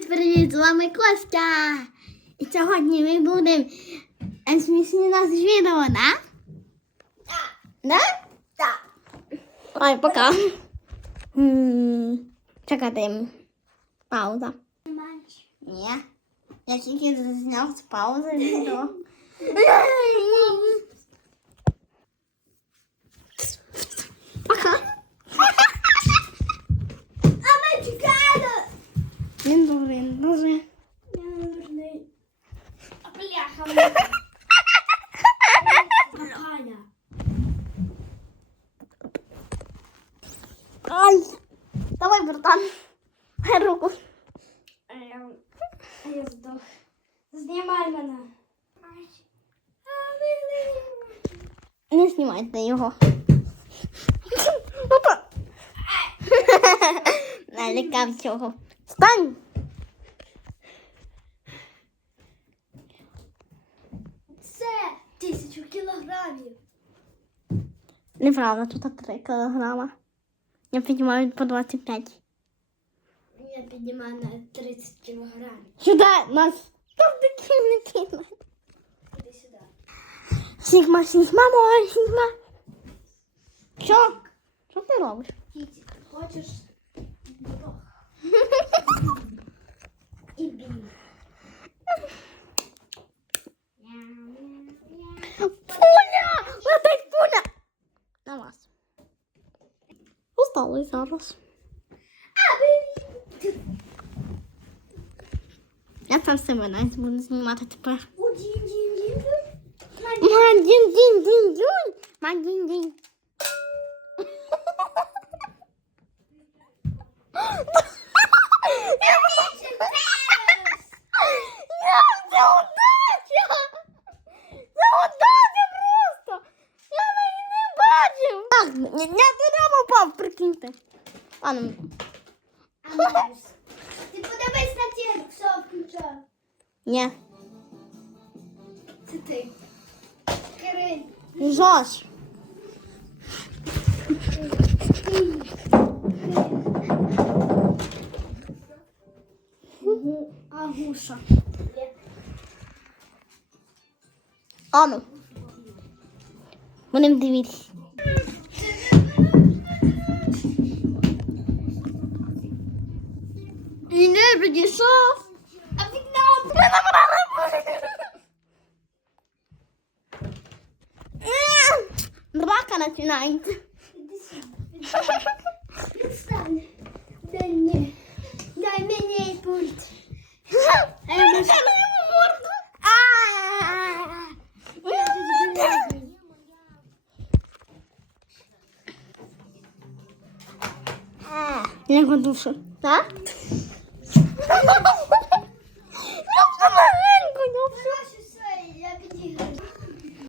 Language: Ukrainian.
Привіт, з вами Костя. І сьогодні ми будемо смішні нас відео, да? Так. Да? Так. Ой, пока. Чекати. Пауза. Ні. Я тільки зняв з паузи відео. Пока. А ми чекали. Він дуже, він дуже. Я не нужний. А бляха. Какая? Ай! Давай, братан. Дай руку. Я, я здох. Знімай мене. Не знімайте його. Опа. Налякав цього. Стань! Це тисячу кілограмів. Неправда, тут 3 кілограма. Я піднімаю по 25. Я піднімаю на 30 кілограмів. Сюди нас. Там такі не кинуть. Іди сюди. Сігма, сігма, моя сігма. Що? Що ти робиш? Хочеш Пуля! Летить пуля! На вас. Устали зараз. Я сам себе навіть буду знімати тепер. Удін-дін-дін. Мадін дін дін дюнь. Так, я туди попав, прикиньте. А ну, Ти подивись на телек, все включав. ні. Це ти. Кирин. Жорж. Агуша. А ну. Будемо дивитися. І не підійшов. А він на Ми набрали. Драка починається. Іди сюди. Відстань. Дай мені. Дай мені пульт. А я бачу